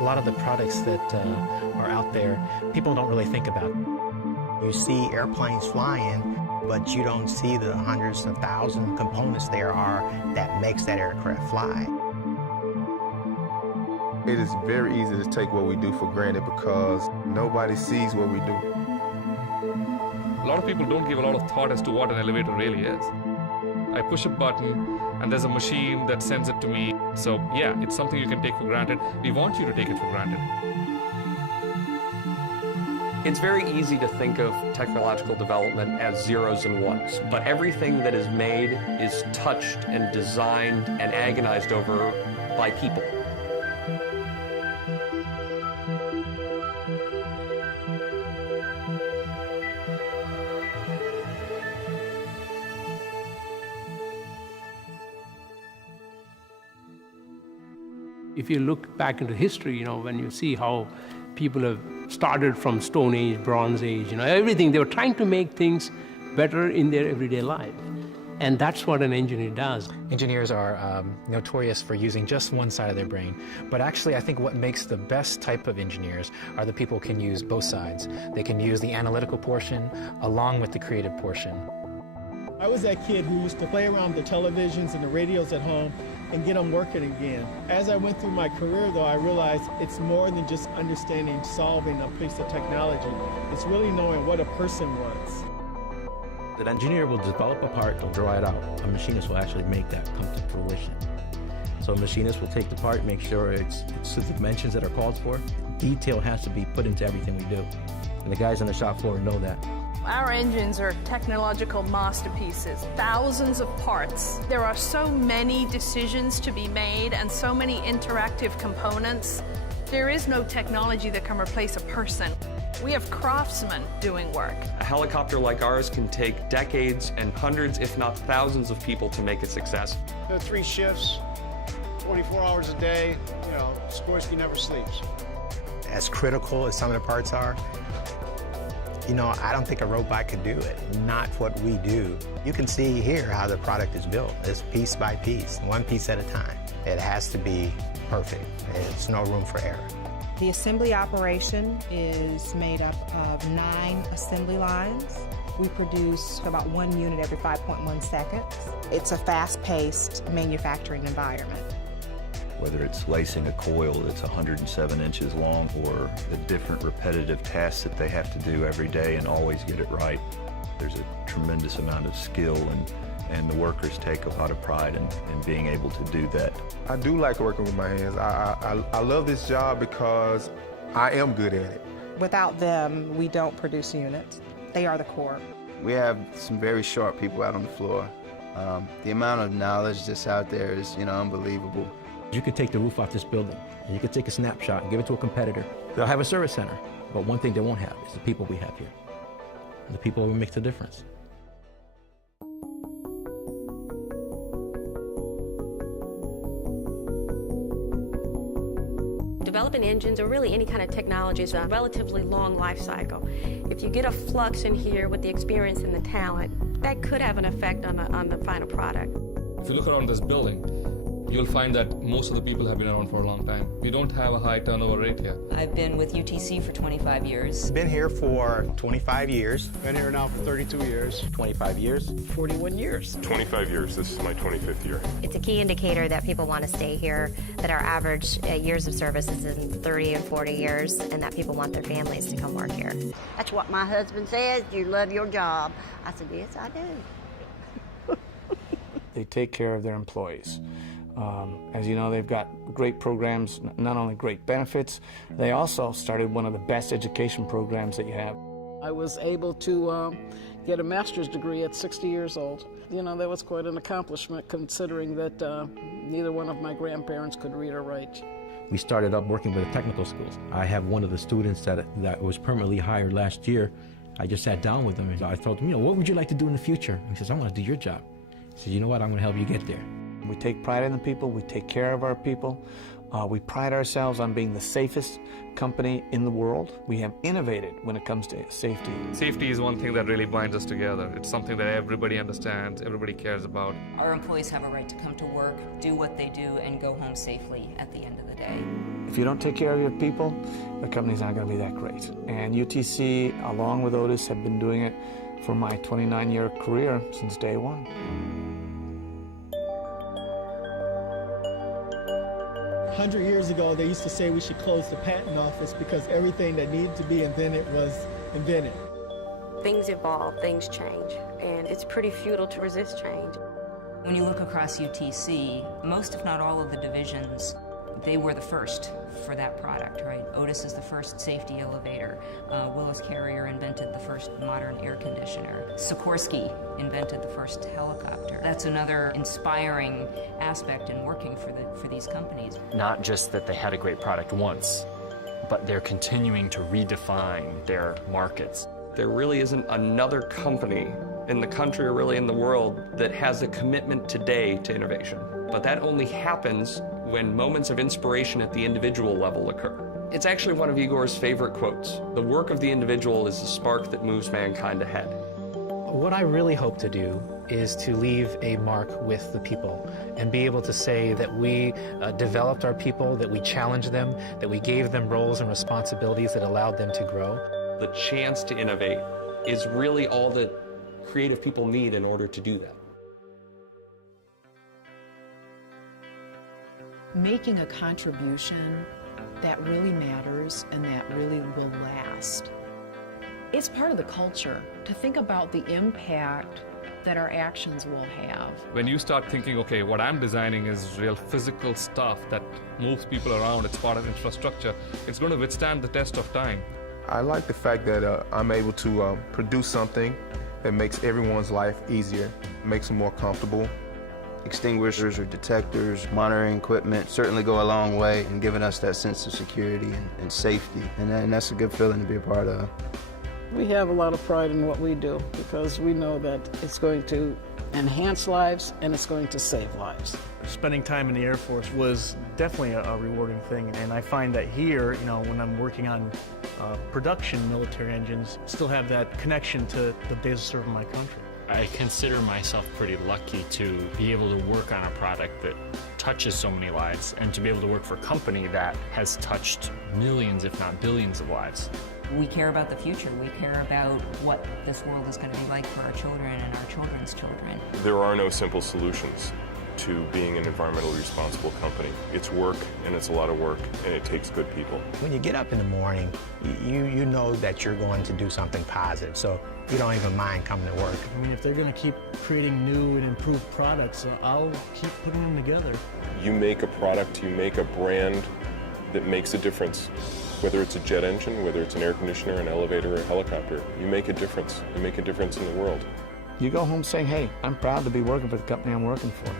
A lot of the products that are out there, people don't really think about. You see airplanes flying, but you don't see the hundreds of thousands of components there are that makes that aircraft fly. It is very easy to take what we do for granted because nobody sees what we do. A lot of people don't give a lot of thought as to what an elevator really is. I push a button and there's a machine that sends it to me. So yeah, it's something you can take for granted. We want you to take it for granted. It's very easy to think of technological development as zeros and ones, but everything that is made is touched and designed and agonized over by people. If you look back into history, when you see how people have started from Stone Age, Bronze Age, everything, they were trying to make things better in their everyday life. And that's what an engineer does. Engineers are notorious for using just one side of their brain. But actually, I think what makes the best type of engineers are the people who can use both sides. They can use the analytical portion along with the creative portion. I was that kid who used to play around the televisions and the radios at home and get them working again. As I went through my career, though, I realized it's more than just understanding, solving a piece of technology. It's really knowing what a person wants. An engineer will develop a part, they'll draw it out. A machinist will actually make that come to fruition. So a machinist will take the part, make sure it's the dimensions that are called for. Detail has to be put into everything we do. And the guys on the shop floor know that. Our engines are technological masterpieces, thousands of parts. There are so many decisions to be made and so many interactive components. There is no technology that can replace a person. We have craftsmen doing work. A helicopter like ours can take decades and hundreds, if not thousands of people to make a success. There are 3 shifts, 24 hours a day. Sikorsky never sleeps. As critical as some of the parts are, I don't think a robot could do it, not what we do. You can see here how the product is built. It's piece by piece, one piece at a time. It has to be perfect. There's no room for error. The assembly operation is made up of 9 assembly lines. We produce about 1 unit every 5.1 seconds. It's a fast-paced manufacturing environment. Whether it's lacing a coil that's 107 inches long or the different repetitive tasks that they have to do every day and always get it right, there's a tremendous amount of skill and the workers take a lot of pride in being able to do that. I do like working with my hands. I love this job because I am good at it. Without them, we don't produce units. They are the core. We have some very sharp people out on the floor. The amount of knowledge that's out there is, unbelievable. You could take the roof off this building, and you could take a snapshot and give it to a competitor. They'll have a service center, but one thing they won't have is the people we have here. And the people will make the difference. Developing engines or really any kind of technology is a relatively long life cycle. If you get a flux in here with the experience and the talent, that could have an effect on the final product. If you look around this building, you'll find that most of the people have been around for a long time. We don't have a high turnover rate here. I've been with UTC for 25 years. Been here for 25 years. Been here now for 32 years. 25 years. 41 years. 25 years. This is my 25th year. It's a key indicator that people want to stay here, that our average years of service is in 30 and 40 years, and that people want their families to come work here. That's what my husband says. You love your job. I said, yes, I do. They take care of their employees. As you know, they've got great programs, not only great benefits, they also started one of the best education programs that you have. I was able to get a master's degree at 60 years old. That was quite an accomplishment considering that neither one of my grandparents could read or write. We started up working with the technical schools. I have one of the students that was permanently hired last year. I just sat down with him and I told him, what would you like to do in the future? And he says, I want to do your job. He says, you know what, I'm going to help you get there. We take pride in the people, we take care of our people. We pride ourselves on being the safest company in the world. We have innovated when it comes to safety. Safety is one thing that really binds us together. It's something that everybody understands, everybody cares about. Our employees have a right to come to work, do what they do, and go home safely at the end of the day. If you don't take care of your people, the company's not going to be that great. And UTC, along with Otis, have been doing it for my 29-year career since day one. 100 years ago, they used to say we should close the patent office because everything that needed to be invented was invented. Things evolve, things change, and it's pretty futile to resist change. When you look across UTC, most if not all of the divisions, they were the first for that product, right? Otis is the first safety elevator. Willis Carrier invented the first modern air conditioner. Sikorsky invented the first helicopter. That's another inspiring aspect in working for these companies. Not just that they had a great product once, but they're continuing to redefine their markets. There really isn't another company in the country or really in the world that has a commitment today to innovation. But that only happens when moments of inspiration at the individual level occur. It's actually one of Igor's favorite quotes. The work of the individual is the spark that moves mankind ahead. What I really hope to do is to leave a mark with the people and be able to say that we developed our people, that we challenged them, that we gave them roles and responsibilities that allowed them to grow. The chance to innovate is really all that creative people need in order to do that. Making a contribution that really matters and that really will last. It's part of the culture to think about the impact that our actions will have. When you start thinking, okay, what I'm designing is real physical stuff that moves people around, it's part of infrastructure, it's going to withstand the test of time. I like the fact that I'm able to produce something that makes everyone's life easier, makes them more comfortable. Extinguishers or detectors, monitoring equipment certainly go a long way in giving us that sense of security and safety, and that's a good feeling to be a part of. We have a lot of pride in what we do because we know that it's going to enhance lives and it's going to save lives. Spending time in the Air Force was definitely a rewarding thing, and I find that here, when I'm working on production military engines, still have that connection to the days of serving my country. I consider myself pretty lucky to be able to work on a product that touches so many lives and to be able to work for a company that has touched millions, if not billions of lives. We care about the future. We care about what this world is going to be like for our children and our children's children. There are no simple solutions to being an environmentally responsible company. It's work, and it's a lot of work, and it takes good people. When you get up in the morning, you know that you're going to do something positive, so you don't even mind coming to work. I mean, if they're going to keep creating new and improved products, I'll keep putting them together. You make a product, you make a brand that makes a difference. Whether it's a jet engine, whether it's an air conditioner, an elevator, or a helicopter, you make a difference. You make a difference in the world. You go home saying, hey, I'm proud to be working for the company I'm working for.